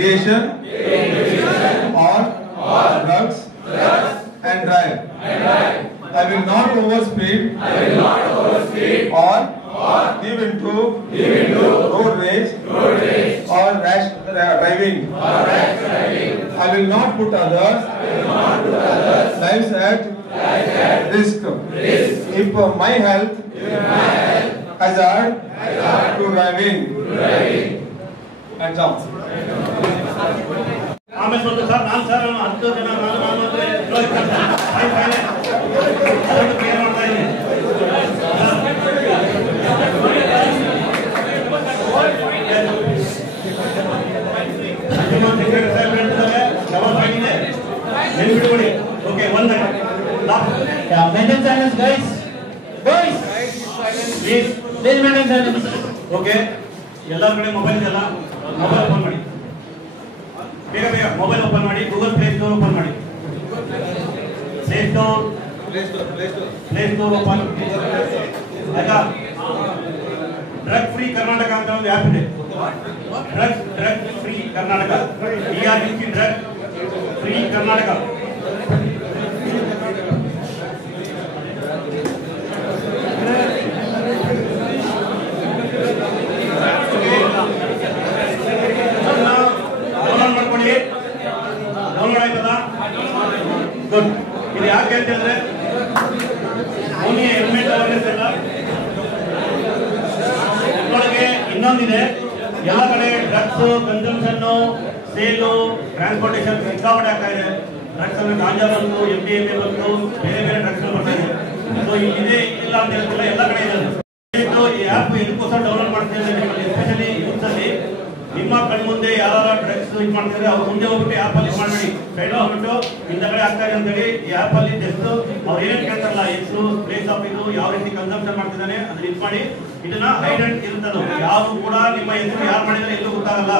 radiation or drugs and drive. I will not overspeed or give into road rage or rash driving. I will not put others' lives at risk. If my health hazard to driving. Hands up. ಆಮೇಲೆ ಒಂದು sir ನಾನು sir 10 ಜನ ನಾನು ಅಂದ್ರೆ clear ಮಾಡ್ತಾ ಇದ್ದೀನಿ. Okay ಒಂದು maintain silence guys please maintain silence. Okay ಎಲ್ಲರ ಕಡೆ ಮೊಬೈಲ್ ಇದೆಲ್ಲ ಮೊಬೈಲ್ ಓಪನ್ ಮಾಡಿ ಬೇಗ ಬೇಗ ಮೊಬೈಲ್ ಓಪನ್ ಮಾಡಿ ಗೂಗಲ್ ಪ್ಲೇ ಸ್ಟೋರ್ ಓಪನ್ ಮಾಡಿ ಪ್ಲೇ ಸ್ಟೋರ್ ಓಪನ್ ಆಯ್ತಾ ಡ್ರಗ್ ಫ್ರೀ ಕರ್ನಾಟಕ ಅಂತ ಒಂದು ಆ್ಯಪ್ ಇದೆ drug free Karnataka DRG drug free Karnataka download ಆಯ್ತದ ಗುಡ್. ಇದು ಯಾಕೆ ಅಂತಂದ್ರೆ ಓನ್ಲಿ ಹೆಲ್ಮೆಟ್ ಅವೇರ್ನೆಸ್ ಇಲ್ಲ, ಇದರೊಳಗೆ ಇನ್ನೊಂದಿದೆ ಎಲ್ಲ ಕಡೆ ಡ್ರಗ್ಸ್ ಕನ್ಸಂಪ್ಷನ್ ಸೇಲು ಟ್ರಾನ್ಸ್ಪೋರ್ಟೇಷನ್ ಸಿಕ್ಕಾಪಟ್ಟೆ ಆಗ್ತಾ ಇದೆ. ಡ್ರಗ್ಸ್ ಅಂದ್ರೆ ಗಾಂಜಾ ಬಂತು, MDMA ಬಂತು, ಬೇರೆ ಬೇರೆ ಡ್ರಗ್ಸ್ ಬರ್ತಾ ಇದೆ. ಸೊ ಇಲ್ಲಿದೆ ಇಲ್ಲ ಅಂತ ಹೇಳ್ತಿಲ್ಲ, ಎಲ್ಲ ಕಡೆ ಇದೆ. ಈ ಆ್ಯಪ್ ಇದಕ್ಕೋಸ್ಕರ ಡೌನ್ಲೋಡ್ ಮಾಡ್ತಾ ಇದ್ದಾರೆ. ಎಸ್ಪೆಷಲಿ ಯೂತ್ಸ್ ಅಲ್ಲಿ ನಿಮ್ಮ ಕಣ್ಮುಂದೆ ಯಾರು ಡ್ರಗ್ಸ್ ಇದು ಮಾಡ್ತಾರೆ ಅವ್ರು ಮುಂದೆ ಹೋಗ್ಬಿಟ್ಟು ಆ್ಯಪ್ ಅಲ್ಲಿ ಮಾಡಬೇಡಿ. ಸೈಡ್ ಹೋಗ್ಬಿಟ್ಟು ಇಂಥ ಕಡೆ ಆಗ್ತಾರೆ ಅಂತೇಳಿ ಈ ಆ್ಯಪ್ ಅಲ್ಲಿ ಜಸ್ಟ್ ಅವ್ರು ಏನೇನು ಕೇಳ್ತಾರಲ್ಲ ಹೆಸರು, ಪ್ಲೇಸ್ ಆಫ್ ಇದು, ಯಾವ ರೀತಿ ಕನ್ಸಂಪ್ಷನ್ ಮಾಡ್ತಿದ್ದಾನೆ ಅದನ್ನ ಇದು ಮಾಡಿ ಇದನ್ನ ಐಡೆಂಟ್ ಇರ್ತದೆ. ಯಾರು ಕೂಡ ನಿಮ್ಮ ಹೆಸರು ಯಾರು ಮಾಡಿದ್ರೆ ಎಲ್ಲೂ ಗೊತ್ತಾಗಲ್ಲ.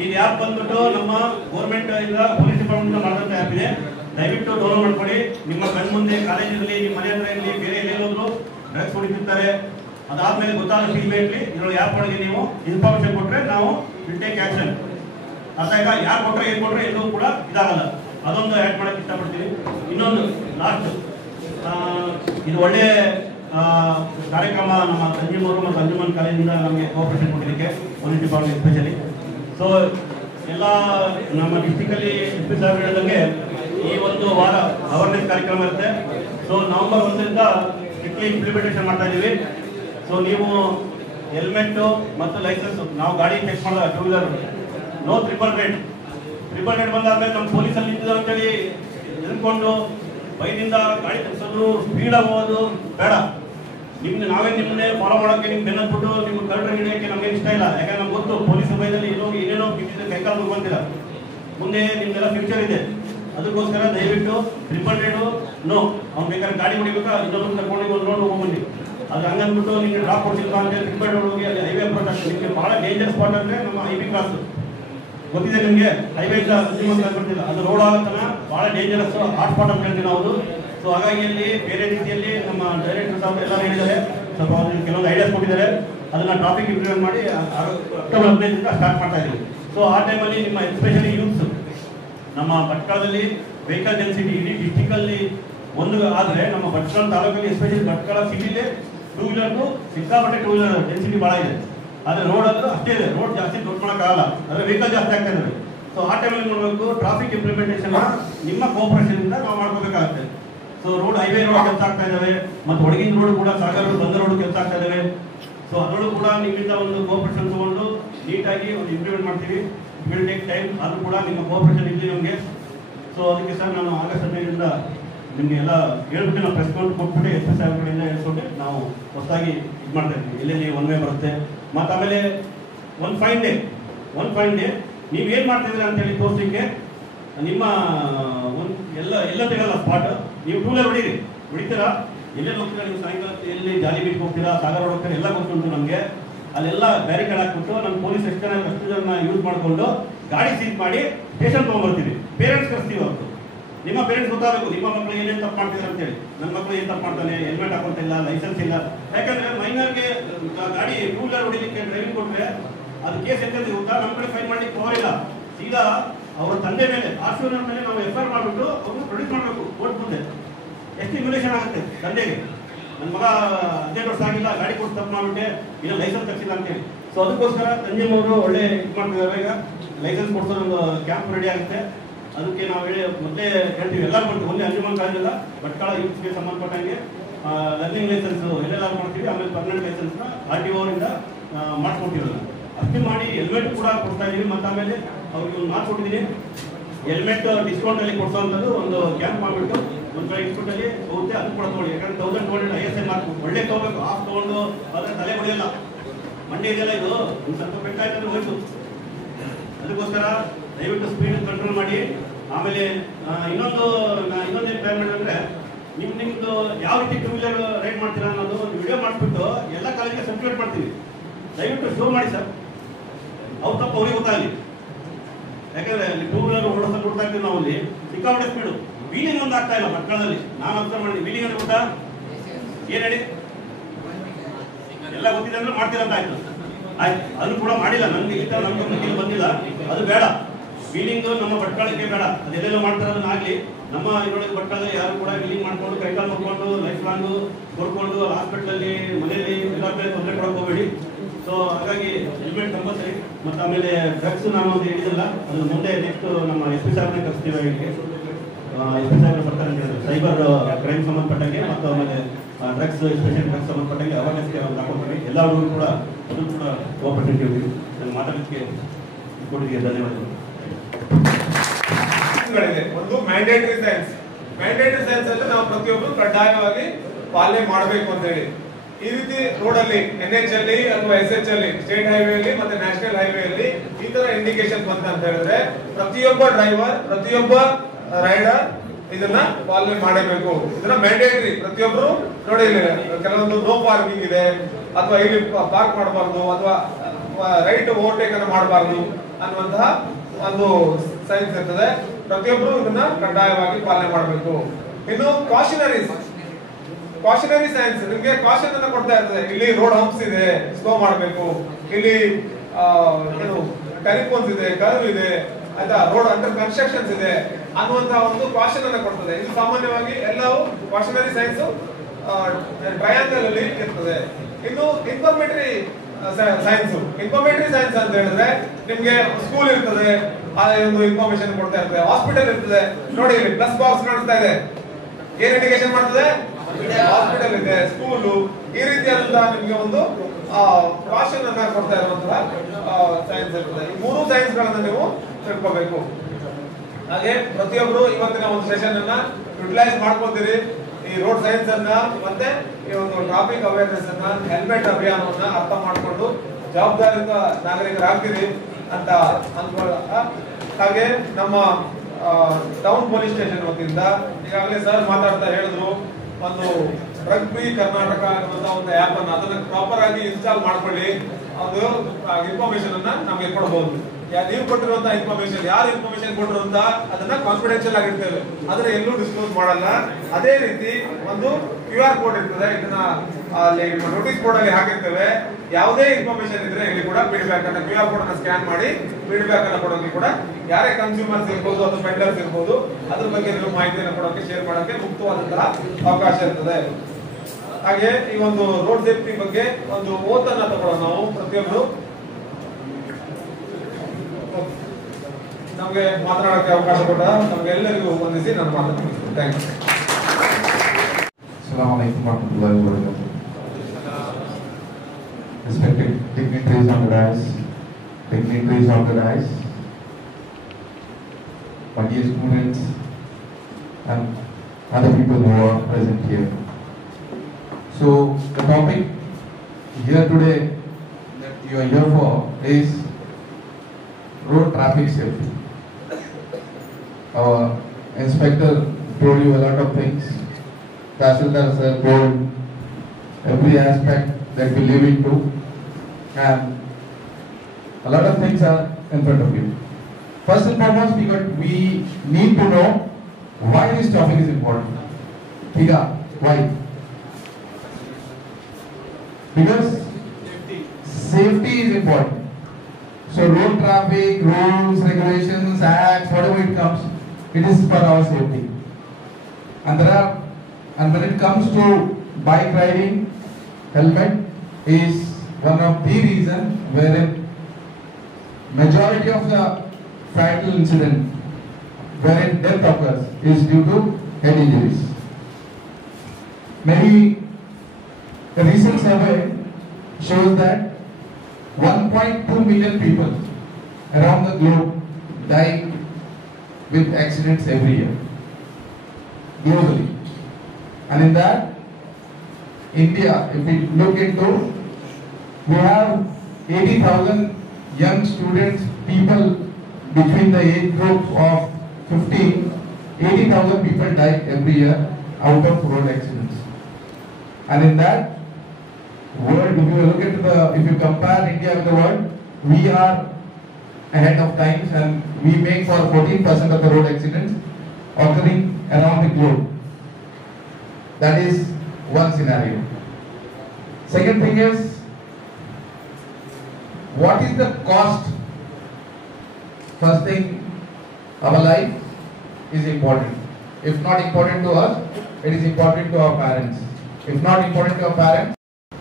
ಈ ಆ್ಯಪ್ ಬಂದ್ಬಿಟ್ಟು ನಮ್ಮ ಗೌರ್ಮೆಂಟ್ ಇಂದ ಪೊಲೀಸ್ ಡಿಪಾರ್ಟ್ಮೆಂಟ್ ಮಾಡಿದಂಥ ಆ್ಯಪ್ ಇದೆ. ದಯವಿಟ್ಟು ಡೌನ್ಲೋಡ್ ಮಾಡ್ಕೊಳ್ಳಿ. ನಿಮ್ಮ ಕಣ್ಮುಂದೆ ಕಾಲೇಜಲ್ಲಿ ನಿಮ್ಮ ಮನೆ ಹತ್ರ ಇರಲಿ ಬೇರೆ ಎಲ್ಲೆಲ್ಲೋದ್ರು ಡ್ರಗ್ಸ್ ಹೊಡಿತಿರ್ತಾರೆ, ಅದಾದ್ಮೇಲೆ ಗೊತ್ತಾದ ಇಮಿಡಿಯೇಟ್ಲಿ ಇದ್ರೊಳಗೆ ಆ್ಯಪ್ ಒಳಗೆ ನೀವು ಇನ್ಫಾರ್ಮೇಶನ್ ಕೊಟ್ಟರೆ ನಾವು ವಿಲ್ ಟೇಕ್ ಆಕ್ಷನ್. ಅರ್ಥ ಈಗ ಯಾರು ಕೊಟ್ಟರೆ ಏನು ಕೊಟ್ಟರೆ ಎಲ್ಲೂ ಕೂಡ ಇದಾಗಲ್ಲ. ಅದೊಂದು ಆ್ಯಡ್ ಮಾಡಕ್ಕೆ ಇಷ್ಟಪಡ್ತೀನಿ. ಇನ್ನೊಂದು ಲಾಸ್ಟ್, ಇದು ಒಳ್ಳೆ ಕಾರ್ಯಕ್ರಮ ನಮ್ಮ ಸಂಜೀಮವರು ಮತ್ತು ಅಂಜುಮನ್ ಕಾಲೇಜಿಂದ ನಮಗೆ ಕೋಆಪರೇಷನ್ ಕೊಟ್ಟಿದ್ದಕ್ಕೆ ಪೊಲೀಸ್ ಡಿಪಾರ್ಟ್ಮೆಂಟ್ ಎಸ್ಪೆಷಲಿ. ಸೊ ಎಲ್ಲ ನಮ್ಮ ಡಿಸ್ಟಿಕಲ್ಲಿ SP ಸಾಹೇಬ್ ಹೇಳಿದಂಗೆ ಈ ಒಂದು ವಾರ ಅವೇರ್ನೆಸ್ ಕಾರ್ಯಕ್ರಮ ಇರುತ್ತೆ. ಸೊ ನವೆಂಬರ್ 1ರಿಂದ ಸ್ಟ್ರಿಕ್ಟ್ಲಿ ಇಂಪ್ಲಿಮೆಂಟೇಷನ್ ಮಾಡ್ತಾ ಇದ್ದೀವಿ. ಸೊ ನೀವು ಹೆಲ್ಮೆಟ್ಟು ಮತ್ತು ಲೈಸೆನ್ಸ್ ನಾವು ಗಾಡಿ ಚೆಕ್ ಮಾಡಿದಾಗ 2 ವೀಲರ್ ನೋ ಟ್ರಿಪಲ್ ರೇಟ್ ಬಂದಾದ್ಮೇಲೆ ನಮ್ಮ ಪೊಲೀಸಲ್ಲಿ ನಿಂತಿದೆ ಅಂತೇಳಿ ನಿಂತ್ಕೊಂಡು ಬೈದಿಂದ ಗಾಡಿ ತಪ್ಪಿಸೋದು, ಸ್ಪೀಡ್ ಆಗೋದು ಬೇಡ. ನಾವೇ ನಿಮ್ಮನ್ನೇ ಫಾಲೋ ಮಾಡೋಕ್ಕೆ ನಿಮ್ಗೆ ಬೆನ್ನತ್ಬಿಟ್ಟು ನಿಮ್ಗೆ ಕಳ್ಳರು ಹಿಡಿಯೋಕ್ಕೆ ನಮಗೆ ಇಷ್ಟ ಇಲ್ಲ. ಯಾಕಂದ್ರೆ ನಮ್ಗೆ ಗೊತ್ತು ಪೊಲೀಸ್ ಬೈದಲ್ಲಿ ಇನ್ನೋಗಿ ಏನೇನೋ ಬಿದ್ದಿದೆ, ಕೈಕಾಲು ಮುಗ್ಕೊಂತೀರ, ಮುಂದೆ ನಿಮ್ದೆಲ್ಲ ಫ್ಯೂಚರ್ ಇದೆ. ಅದಕ್ಕೋಸ್ಕರ ದಯವಿಟ್ಟು ಟ್ರಿಪಲ್ ರೇಟು ನೋ. ಅವ್ನು ಬೇಕಾದ್ರೆ ಗಾಡಿ ಹೊಡಿಬೇಕಾ ಇನ್ನೊಂದು ಕರ್ಕೊಂಡು ಒಂದು ರೋಡ್ ಹೋಗ್ಬಂದು ಅದು ಹಂಗಂದ್ಬಿಟ್ಟು ನಿಮಗೆ ಡ್ರಾಪ್ ಕೊಡ್ತಿಲ್ಲ ಅಂತೇಳಿ ಟ್ರಿಪಲ್ ರೋಡ್ ಹೋಗಿ ಅಲ್ಲಿ ಹೈವೇ ಅಪ್ರೋಚ್ ಆಗ್ತದೆ. ನಿಮಗೆ ಭಾಳ ಡೇಂಜರ್ ಸ್ಪಾಟ್ ಅಂದರೆ ನಮ್ಮ IB ಕ್ರಾಸ್ ಗೊತ್ತಿದೆ ನಿಮಗೆ, ಹೈವೇಯಿಂದ ಬರ್ತಿಲ್ಲ ಅದು ರೋಡ್ ಆಗುತ್ತಲ್ಲ ಭಾಳ ಡೇಂಜರಸ್ ಹಾಟ್ ಸ್ಪಾಟ್ ಅಂತ ಹೇಳ್ತೀವಿ ನಾವು. ಸೊ ಹಾಗಾಗಿ ಅಲ್ಲಿ ಬೇರೆ ರೀತಿಯಲ್ಲಿ ನಮ್ಮ ಡೈರೆಕ್ಟರ್ಸ್ ಅವರು ಎಲ್ಲ ಹೇಳಿದ್ದಾರೆ, ಸ್ವಲ್ಪ ಕೆಲವೊಂದು ಐಡಿಯಾಸ್ ಕೊಟ್ಟಿದ್ದಾರೆ. ಅದನ್ನ ಟಾಪಿಕ್ ಇಂಪ್ಲಿಮೆಂಟ್ ಮಾಡಿ ಅಕ್ಟೋಬರ್ 15ರಿಂದ ಸ್ಟಾರ್ಟ್ ಮಾಡ್ತಾ ಇದ್ದೀವಿ. ಸೊ ಆ ಟೈಮಲ್ಲಿ ನಿಮ್ಮ ಎಸ್ಪೆಷಲಿ ಯೂತ್ಸ್ ನಮ್ಮ ಭಟ್ಕಳದಲ್ಲಿ ವೆಹಿಕಲ್ ಡೆನ್ಸಿಟಿ ಇಡೀ ಡಿಸ್ಟಿಕಲ್ಲಿ ಒಂದು ಆದರೆ ನಮ್ಮ ಭಟ್ಕಳ ತಾಲೂಕಲ್ಲಿ ಎಸ್ಪೆಷಲಿ ಭಟ್ಕಳ ಸಿಟಿಲಿ 2 ವೀಲರ್ದು ಸಿಕ್ಕಾಪಟ್ಟೆ 2 ವೀಲರ್ ಡೆನ್ಸಿಟಿ ಭಾಳ ಇದೆ. ಆದರೆ ರೋಡಲ್ಲೂ ಅಷ್ಟೇ ಇದೆ, ರೋಡ್ ಜಾಸ್ತಿ ದೊಡ್ಡ ಮಾಡೋಕ್ಕಾಗಲ್ಲ, ಅಂದರೆ ವೆಹಿಕಲ್ ಜಾಸ್ತಿ ಆಗ್ತಾ ಇದ್ದಾರೆ. ಸೊ ಆ ಟೈಮಲ್ಲಿ ನೋಡಬೇಕು ಟ್ರಾಫಿಕ್ ಇಂಪ್ಲಿಮೆಂಟೇಷನ್ ನಿಮ್ಮ ಕೋಆಪರೇಷನ್ನಿಂದ ನಾವು ಮಾಡ್ಕೋಬೇಕಾಗುತ್ತೆ. ಸೊ ರೋಡ್ ಹೈವೇ ರೋಡ್ ಕೆಲಸ ಆಗ್ತಾ ಇದ್ದಾವೆ, ಮತ್ತು ಒಳಗಿನ ರೋಡ್ ಕೂಡ ಸಾಗರ ರೋಡ್ ಬಂದ ರೋಡ್ ಕೆಲಸ ಆಗ್ತಾ ಇದ್ದಾವೆ. ಸೊ ಅದರಲ್ಲೂ ಕೂಡ ನಿಮ್ಮಿಂದ ಒಂದು ಕೋಆಪರೇಷನ್ ತೊಗೊಂಡು ನೀಟಾಗಿ ಒಂದು ಇಂಪ್ಲಿಮೆಂಟ್ ಮಾಡ್ತೀವಿ. ವಿಲ್ ಟೇಕ್ ಟೈಮ್, ಆದರೂ ಕೂಡ ನಿಮ್ಮ ಕೋಆಪರೇಷನ್ ಇರಲಿ ನಮಗೆ. ಸೊ ಅದಕ್ಕೆ ಸರ್ ನಾನು ಆಗಸ್ಟ್ 15ರಿಂದ ನಿಮಗೆ ಎಲ್ಲ ಹೇಳ್ಬಿಟ್ಟು ನಾವು ಪ್ರೆಸ್ ಕೌಂಟ್ ಕೊಟ್ಬಿಟ್ಟು SP ಸಾಹೇಬ್ ಕಡೆಯಿಂದ ಹೇಳ್ಕೊಂಡು ನಾವು ಹೊಸದಾಗಿ ಇದು ಮಾಡ್ತಾ ಇದ್ದೀವಿ. ಎಲ್ಲೆಲ್ಲಿ ಒನ್ ವೇ ಬರುತ್ತೆ, ಮತ್ತು ಆಮೇಲೆ ಒಂದು ಫೈನ್ ಡೇ ನೀವೇನು ಮಾಡ್ತಿದ್ದೀರಾ ಅಂತೇಳಿ ತೋರಿಸಲಿಕ್ಕೆ ನಿಮ್ಮ ಒಂದು ಎಲ್ಲ ತೆಗಲ್ಲ ಸ್ಪಾಟ್. ನೀವು 2 ವೀಲರ್ ಹೊಡಿತೀರಾ, ಎಲ್ಲೆಲ್ಲಿ ಹೋಗ್ತೀರಾ ನೀವು, ಸಾಯಂಕಾಲ ಎಲ್ಲಿ ಜಾಲಿ ಬೀಚ್ ಹೋಗ್ತೀರಾ, ಸಾಗರ ಹೋಗ್ತೀರಾ, ಎಲ್ಲ ಗೊತ್ತುಂಟು ನಮಗೆ. ಅಲ್ಲೆಲ್ಲ ಬ್ಯಾರಿಕೇಡ್ ಹಾಕ್ಬಿಟ್ಟು ನಮ್ಮ ಪೊಲೀಸ್ ಎಷ್ಟು ಜನ ಯೂಸ್ ಮಾಡಿಕೊಂಡು ಗಾಡಿ ಸೀಸ್ ಮಾಡಿ ಸ್ಟೇಷನ್ ತೊಗೊಂಡ್ಬರ್ತೀವಿ. ಪೇರೆಂಟ್ಸ್ ಕಳಿಸ್ತೀವಿ. ಅವತ್ತು ನಿಮ್ಮ ಪೇರೆಂಟ್ಸ್ ಗೊತ್ತಾಗಬೇಕು ನಿಮ್ಮ ಮಕ್ಕಳು ಏನೇನು ತಪ್ಪು ಮಾಡ್ತಿದ್ದಾರೆ ಅಂತೇಳಿ. ನನ್ನ ಮಕ್ಕಳು ಏನು ತಪ್ಪು ಮಾಡ್ತಾನೆ, ಹೆಲ್ಮೆಟ್ ಹಾಕೊಂತಿಲ್ಲ, ಲೈಸೆನ್ಸ್ ಇಲ್ಲ. ಯಾಕಂದರೆ ಮೈನರ್ಗೆ ಗಾಡಿ 2 ವೀಲರ್ ಹೊಡಿಲಿಕ್ಕೆ ಡ್ರೈವಿಂಗ್ ಕೊಟ್ಟರೆ ಅದು ಕೇಸ್ ಎತ್ತಂದ್ರೆ ಗೊತ್ತಾ, ನಮ್ಮ ಕಡೆ ಫೈನ್ ಮಾಡಲಿಕ್ಕೆ ಪವರ್ ಇಲ್ಲ. ಸೀದಾ ಅವರ ತಂದೆ ಮೇಲೆ ಆರ್ಸಿಒನ ಮೇಲೆ ನಾವು ಎಫ್ಐಆರ್ ಮಾಡಿಬಿಟ್ಟು ಅವ್ರನ್ನ ಪ್ರೊಡ್ಯೂಸ್ ಮಾಡಬೇಕು ಕೋರ್ಟ್ ಮುಂದೆ. ಎಷ್ಟು ಇಮ್ಯುಲೇಷನ್ ಆಗುತ್ತೆ ತಂದೆಗೆ, ನನ್ನ ಮಗ 18 ವರ್ಷ ಆಗಿಲ್ಲ, ಗಾಡಿ ಕೊಟ್ಟು ತಪ್ಪು ಮಾಡಿಬಿಟ್ಟೆ, ಇಲ್ಲ ಲೈಸೆನ್ಸ್ ತಗ್ಸಿಲ್ಲ ಅಂತೇಳಿ. ಸೊ ಅದಕ್ಕೋಸ್ಕರ ತಂಜೆಯವರು ಒಳ್ಳೆ ಇದು ಮಾಡ್ತಿದ್ದಾರೆ. ಈಗ ಲೈಸೆನ್ಸ್ ಕೊಡ್ಸೋ ಒಂದು ಕ್ಯಾಂಪ್ ರೆಡಿ ಆಗುತ್ತೆ. ಅದಕ್ಕೆ ನಾವು ಮೊದಲೇ ಹೇಳ್ತೀವಿ, ಎಲ್ಲರೂ ಮಾಡ್ತೀವಿ, ಒಂದೇ ಅಂಜುಮನ್ ಕಾಲೇಜಲ್ಲ, ಭಟ್ಕಳ ಯೂತ್ಸ್ಗೆ ಸಂಬಂಧಪಟ್ಟಂಗೆ ಲರ್ನಿಂಗ್ ಲೈಸೆನ್ಸ್ ಎಲ್ಲೆಲ್ಲ ಮಾಡ್ತೀವಿ. ಆಮೇಲೆ ಪರ್ಮನೆಂಟ್ ಲೈಸೆನ್ಸ್ನ RTO ಅವರಿಂದ ಮಾಡಿಸ್ಕೊಟ್ಟಿರೋದು ಅಷ್ಟೇ ಮಾಡಿ ಹೆಲ್ಮೆಟ್ ಕೂಡ ಕೊಡ್ತಾ ಇದೀವಿ. ಮತ್ತು ಆಮೇಲೆ ಅವ್ರಿಗೆ ಒಂದು ಮಾತು ಕೊಟ್ಟಿದ್ದೀನಿ, ಹೆಲ್ಮೆಟ್ ಡಿಸ್ಕೌಂಟಲ್ಲಿ ಕೊಡ್ಸೋವಂಥದ್ದು ಒಂದು ಕ್ಯಾಂಪ್ ಮಾಡಿಬಿಟ್ಟು ಒಂದು ಕಡೆ ಇನ್ಸ್ಟಿಟ್ಯೂಟಲ್ಲಿ ಹೋಗುತ್ತೆ, ಅದು ಕೂಡ ತೊಗೊಳ್ಳಿ. ಯಾಕಂದ್ರೆ 1200 ISI ಮಾರ್ಕ್ ಒಳ್ಳೆ ತೊಗೋಬೇಕು, ಆಫ್ ತೊಗೊಂಡು ಆದರೆ ತಲೆ ಹೊಡೆಯಲ್ಲ. ಮಂಡ್ಯ ಇದೆಲ್ಲ ಇದು ಒಂದು ಸ್ವಲ್ಪ ಪೆಟ್ಟಾಯ್ತಂದ್ರೆ ಹೋಯ್ತು. ಅದಕ್ಕೋಸ್ಕರ ದಯವಿಟ್ಟು ಸ್ಪೀಡ್ ಕಂಟ್ರೋಲ್ ಮಾಡಿ. ಆಮೇಲೆ ಇನ್ನೊಂದು ಏನು ಪ್ಲಾನ್ ಮಾಡಿದ್ರೆ, ನಿಮ್ದು ಯಾವ ರೀತಿ 2 ವೀಲರ್ ರೈಡ್ ಮಾಡ್ತೀರಾ ಅನ್ನೋದು ಒಂದು ವಿಡಿಯೋ ಮಾಡಿಬಿಟ್ಟು ಎಲ್ಲ ಕಾಲೇಜಿಗೆ ಸರ್ಕ್ಯುಲೇಟ್ ಮಾಡ್ತೀವಿ. ದಯವಿಟ್ಟು ಶೋ ಮಾಡಿ ಸರ್, ಅವ್ರು ತಪ್ಪು ಅವ್ರಿಗೆ ಗೊತ್ತಾಗಲಿ. ಯಾಕಂದ್ರೆ 2 ವೀಲರ್ ಓಡಿಸಲು ಕೊಡ್ತಾ ಇರ್ತೀವಿ ನಾವು, ಅಲ್ಲಿ ಸಿಕ್ಕಾಪಟ್ಟೆ ಸ್ಪೀಡು, ವೀಲಿಂಗ್ ಒಂದು ಆಗ್ತಾ ಇಲ್ಲ ಭಟ್ಕಳದಲ್ಲಿ. ನಾನು ಅಬ್ಸರ್ವ್ ಮಾಡಿದ್ವಿ, ವೀಲಿಂಗ್ ಅಂದ್ರೆ ಗೊತ್ತಾ ಏನ್ ಹೇಳಿ, ಎಲ್ಲ ಗೊತ್ತಿದೆ ಅಂದ್ರೆ ಮಾಡ್ತೀರಂತ ಆಯ್ತು. ಅದು ಕೂಡ ಮಾಡಿಲ್ಲ, ನಮ್ಗೆ ನಮ್ಗೆ ಬಂದಿಲ್ಲ, ಅದು ಬೇಡ. ವೀಲಿಂಗ್ ನಮ್ಮ ಭಟ್ಕಳಕ್ಕೆ ಬೇಡ, ಅದೆಲ್ಲೆಲ್ಲ ಮಾಡ್ತಾರೆ ಅದನ್ನಾಗಲಿ. ನಮ್ಮ ಇದರೊಳಗೆ ಭಟ್ಕಳದಲ್ಲಿ ಯಾರು ಕೂಡ ವೀಲಿಂಗ್ ಮಾಡ್ಕೊಂಡು ಕೈಕಾಲು ನೋಡ್ಕೊಂಡು ಲೈಫ್ ಲಾಂಗು ಕೊಡ್ಕೊಂಡು ಹಾಸ್ಪಿಟ್ಲಲ್ಲಿ ಮನೆಯಲ್ಲಿ ಎಲ್ಲ ಕಡೆ ತೊಂದರೆ ಕೊಡಕ್ಕೆ ಹೋಗಬೇಡಿ. ಸೊ ಹಾಗಾಗಿ ಹೆಲ್ಮೆಟ್ ಕಂಪಲ್ಸರಿ. ಮತ್ತು ಆಮೇಲೆ ಡ್ರಗ್ಸ್ ನಾನು ಒಂದು ಹೇಳಿದಿಲ್ಲ, ಅದು ಮುಂದೆ ನೆಕ್ಸ್ಟ್ ನಮ್ಮ SP ಸಾಹೇಬ್ನೇ ಕಳಿಸ್ತೀವಿ. ಇಲ್ಲಿಗೆ SP ಸಾಹೇಬ್ರು ಬರ್ತಾರೆ ಅಂತ ಹೇಳಿದ್ರು, ಸೈಬರ್ ಕ್ರೈಮ್ ಸಂಬಂಧಪಟ್ಟಂಗೆ ಮತ್ತು ಆಮೇಲೆ ಡ್ರಗ್ಸ್ ಎಸ್ಪೆಷಲ್ ಡ್ರಗ್ಸ್ ಸಂಬಂಧಪಟ್ಟಂಗೆ ಅವೇರ್ನೆಸ್ಗೆ ಒಂದು ಹಾಕೊಳ್ತೀನಿ. ಎಲ್ಲರಿಗೂ ಕೂಡ ಅದು ಕೂಡ ಕೋಆಪರೇಟಿವ್ ನಾನು ಮಾತಾಡಲಿಕ್ಕೆ ಕೊಟ್ಟಿದ್ದೀವಿ. ಧನ್ಯವಾದಗಳು. ಒಂದು ಮ್ಯಾಂಡೇಟರಿ ಸೈನ್ಸ್. ಮ್ಯಾಂಡೇಟರಿ ಸೈನ್ಸ್ ಅಂದ್ರೆ ನಾವು ಪ್ರತಿಯೊಬ್ಬರು ಕಡ್ಡಾಯವಾಗಿ ಪಾಲನೆ ಮಾಡಬೇಕು ಅಂತ ಹೇಳಿ. ಈ ರೀತಿ ರೋಡ್ ಅಲ್ಲಿ NH ಅಲ್ಲಿ ಅಥವಾ SH ಅಲ್ಲಿ ಸ್ಟೇಟ್ ಹೈವೇ ಅಲ್ಲಿ ಮತ್ತೆ ನ್ಯಾಷನಲ್ ಹೈವೇ ಅಲ್ಲಿ ಈ ತರ ಇಂಡಿಕೇಶನ್ ಬಂತ ಅಂತ ಹೇಳಿದ್ರೆ ಪ್ರತಿಯೊಬ್ಬ ಡ್ರೈವರ್, ಪ್ರತಿಯೊಬ್ಬ ರೈಡರ್ ಇದನ್ನ ಪಾಲನೆ ಮಾಡಬೇಕು. ಇದನ್ನ ಮ್ಯಾಂಡೇಟರಿ ಪ್ರತಿಯೊಬ್ಬರು ನೋಡಿ. ಕೆಲವೊಂದು ನೋ ಪಾರ್ಕಿಂಗ್ ಇದೆ, ಅಥವಾ ಇಲ್ಲಿ ಪಾರ್ಕ್ ಮಾಡಬಾರ್ದು, ಅಥವಾ ರೈಟ್ ಓವರ್ಟೇಕ್ ಅನ್ನು ಮಾಡಬಾರ್ದು ಅನ್ನುವಂತಹ ಒಂದು ಸೈನ್ಸ್ ಇರ್ತದೆ. ಪ್ರತಿಯೊಬ್ಬರು ಇದನ್ನ ಕಡ್ಡಾಯವಾಗಿ ಪಾಲನೆ ಮಾಡಬೇಕು. ಇನ್ನು ಕಾಷನರಿ ಸೈನ್ಸ್ ನಿಮ್ಗೆ ಕಾಷನ್ ಅನ್ನ ಕೊಡ್ತಾ ಇರ್ತದೆ. ಇಲ್ಲಿ ರೋಡ್ ಹಂಪ್ಸ್ ಇದೆ, ಸ್ಲೋ ಮಾಡಬೇಕು, ಇಲ್ಲಿ ಏನು ಟೆಲಿಫೋನ್ಸ್ ಇದೆ, ಕರ್ವ್ ಇದೆ, ಆಯ್ತಾ, ರೋಡ್ ಅಂಡರ್ ಕನ್ಸ್ಟ್ರಕ್ಷನ್ಸ್ ಇದೆ ಅನ್ನುವಂತಹ ಒಂದು ಕಾಷನ್ ಅನ್ನ ಕೊಡ್ತದೆ. ಇದು ಸಾಮಾನ್ಯವಾಗಿ ಎಲ್ಲವೂ ಕಾಷನರಿ ಸೈನ್ಸ್ ಟ್ರಯಾಂಗಲ್ ಅಲ್ಲಿ ಇರ್ತದೆ. ಇನ್ನು ಇನ್ಫಾರ್ಮೇಟರಿ ಸೈನ್ಸ್ ಅಂತ ಹೇಳಿದ್ರೆ ನಿಮ್ಗೆ ಸ್ಕೂಲ್ ಇರ್ತದೆ, ಒಂದು ಇನ್ಫಾರ್ಮೇಶನ್ ಕೊಡ್ತಾ ಇರ್ತದೆ. ಹಾಸ್ಪಿಟಲ್ ಇರ್ತದೆ, ನೋಡಿ ಇಲ್ಲಿ ಪ್ಲಸ್ ಬಾಕ್ಸ್ ಕಾಣಿಸ್ತಾ ಇದೆ, ಏನ್ ಇಂಡಿಕೇಶನ್ ಮಾಡ್ತದೆ? ಹಾಸ್ಪಿಟಲ್ ಇದೆ, ಸ್ಕೂಲು, ಈ ರೀತಿಯಾದಂತಹ ನಿಮ್ಗೆ ಒಂದು ಕಾಷನ್ ಅನ್ನ ಕೊಡ್ತಾ ಇರುವಂತಹ ಸೈನ್ಸ್ ಇರ್ತದೆ. ಈ 3 ಸೈನ್ಸ್ ಗಳನ್ನ ನೀವು ತಿಳ್ಕೋಬೇಕು. ಹಾಗೆ ಪ್ರತಿಯೊಬ್ಬರು ಇವತ್ತಿನ ಒಂದು ಸೆಷನ್ ಅನ್ನ ಯುಟಿಲೈಸ್ ಮಾಡ್ಕೊತೀರಿ. ಈ ರೋಡ್ ಸೈನ್ಸ್ ಅನ್ನ ಮತ್ತೆ ಈ ಒಂದು ಟ್ರಾಫಿಕ್ ಅವೇರ್ನೆಸ್ ಅನ್ನ, ಹೆಲ್ಮೆಟ್ ಅಭಿಯಾನವನ್ನ ಅರ್ಥ ಮಾಡಿಕೊಂಡು ಜವಾಬ್ದಾರಿಯುತ ನಾಗರಿಕರಾಗ್ತೀರಿ ಅಂತ ಅನ್ಕೊಳ್ಳ. ಹಾಗೆ ನಮ್ಮ ಟೌನ್ ಪೊಲೀಸ್ ಸ್ಟೇಷನ್ ವತಿಯಿಂದ ಈಗಾಗಲೇ ಸರ್ ಮಾತಾಡ್ತಾ ಹೇಳಿದ್ರು, ಒಂದು ಡ್ರಗ್ ಫ್ರೀ ಕರ್ನಾಟಕ ಅನ್ನುವಂತ ಒಂದು ಆಪ್ ಅನ್ನ ಅದನ್ನ ಪ್ರಾಪರ್ ಆಗಿ ಇನ್ಸ್ಟಾಲ್ ಮಾಡ್ಕೊಳ್ಳಿ. ಅದು ಇನ್ಫಾರ್ಮೇಶನ್ ಅನ್ನ ನಮಗೆ ಕೊಡಬಹುದು. ನೀವು ಕೊಟ್ಟಿರುವಂತಹ ಇನ್ಫಾರ್ಮೇಶನ್, ಯಾರು ಇನ್ಫಾರ್ಮೇಶನ್ ಕೊಟ್ಟರು ಅಂತ ಅದನ್ನ ಕಾನ್ಫಿಡೆನ್ಶಿಯಲ್ ಆಗಿರ್ತೇವೆ, ಆದ್ರೆ ಎಲ್ಲೂ ಡಿಸ್ಕ್ಲೋಸ್ ಮಾಡಲ್ಲ. ಅದೇ ರೀತಿ ಒಂದು QR ಕೋಡ್ ಇರ್ತದೆ, ಇದನ್ನ ಅಲ್ಲಿ ನೋಟಿಸ್ ಬೋರ್ಡ್ ಅಲ್ಲಿ ಹಾಕಿರ್ತೇವೆ. ಯಾವುದೇ ಇನ್ಫಾರ್ಮೇಶನ್ ಇದ್ರೆ ಇಲ್ಲಿ ಕೂಡ ಫೀಡ್ಬ್ಯಾಕ್ ಅನ್ನ QR ಕೋಡ್ ಅನ್ನ ಸ್ಕ್ಯಾನ್ ಮಾಡಿ ಫೀಡ್ಬ್ಯಾಕ್ ಅನ್ನ ಕೊಡೋಕೆ ಕೂಡ ಯಾರೇ ಕನ್ಸ್ಯೂಮರ್ಸ್ ಇರ್ಬೋದು ಅಥವಾ ವೆಂಡರ್ಸ್ ಇರ್ಬೋದು, ಅದ್ರ ಬಗ್ಗೆ ನೀವು ಮಾಹಿತಿಯನ್ನು ಕೊಡೋಕೆ, ಶೇರ್ ಮಾಡೋಕೆ ಮುಕ್ತವಾದಂತಹ ಅವಕಾಶ ಇರ್ತದೆ. ಹಾಗೆ ಈ ಒಂದು ರೋಡ್ ಸೇಫ್ಟಿ ಬಗ್ಗೆ ಒಂದು ಓತ್ ಅನ್ನ ತಗೊಳ್ಳೋಣ ನಾವು ಪ್ರತಿಯೊಬ್ಬರು. ನಮಗೆ ಮಾತನಾಡೋಕೆ ಅವಕಾಶ ಕೊಟ್ಟ ನಮಗೆಲ್ಲರಿಗೂ ವಂದಿಸಿ ನಾನು ಮಾತನಾಡ್ತೀನಿ. Thank you. Assalamu alaikum warahmatullahi wabarakatuh. Respected dignitaries on the dais, my dear students and other people who are present here. So the topic here today that you are here for is road traffic safety. Our inspector told you a lot of things. Tahsildar sir told every aspect that we live into, and a lot of things are in front of you. First and foremost, we need to know why this topic is important. Why? Because safety is important. So road traffic, rules, regulations, acts, whatever it comes, it is for our safety. And when it comes to bike riding, helmet is one of the reasons wherein majority of the fatal incident wherein death occurs is due to head injuries. Maybe a recent survey shows that 1.2 million people around the globe die with accidents every year, globally. And in that, India, if we look into, we have 80,000 young students, people between the age group of 15, 80,000 people die every year out of road accidents. And in that world, if you look at if you compare India with the world, we are ahead of times and we make for 14% of the road accidents occurring around the globe. That is one scenario. Second thing is, what is the cost? First thing, our life is important. If not important to us, it is important to our parents. If not important to our parents,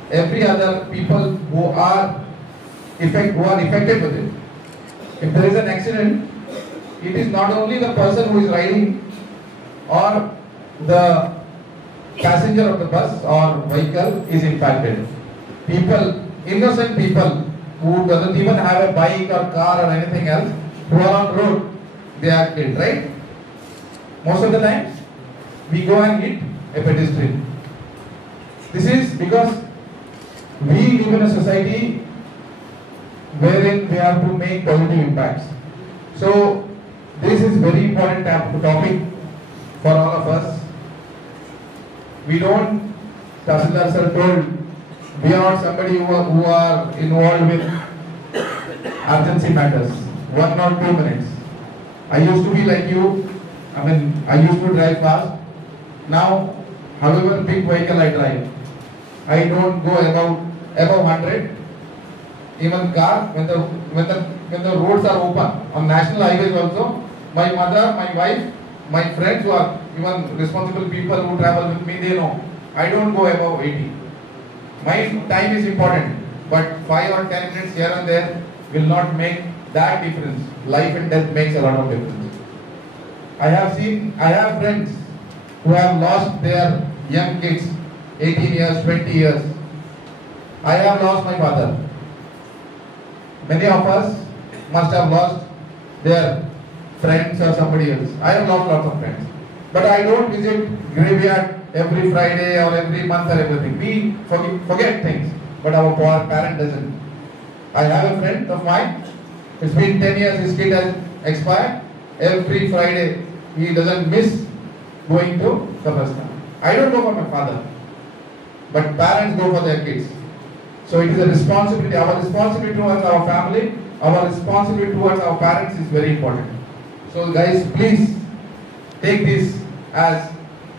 every other people who are affected with it. If there is an accident, it is not only the person who is riding or the passenger of the bus or vehicle is impacted. People, innocent people who doesn't even have a bike or car or anything else, who are on road, they are killed, right? Most of the time, we go and hit a pedestrian. This is because we live in a society wherein we have to make positive impacts. So, this is very important topic for all of us. We don't, Tahsildar sir told, we are not somebody who are involved with urgency matters. 1 or 2 minutes. I used to be like you. I used to drive fast. Now, however big vehicle I drive, I don't go above 100. Even car, when the roads are open on national highways also, my mother, my wife, my friends who are even responsible people who travel with me, they know I don't go above 80. My time is important, but 5 or 10 minutes here and there will not make that difference. Life and death makes a lot of difference. I have friends who have lost their young kids, 18 years, 20 years. I have lost my father. Many of us must have lost their friends or somebody else. I have lost lots of friends. But I don't visit graveyard every Friday or every month or everything. We forget things, but our parent doesn't. I have a friend of mine, it's been 10 years, his kid has expired. Every Friday, he doesn't miss going to Kabristan. I don't go for my father, but parents go for their kids. So it is a responsibility. Our responsibility towards our family, our responsibility towards our parents is very important. So guys, please take this as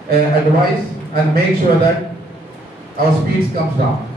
advice and make sure that our speeds comes down.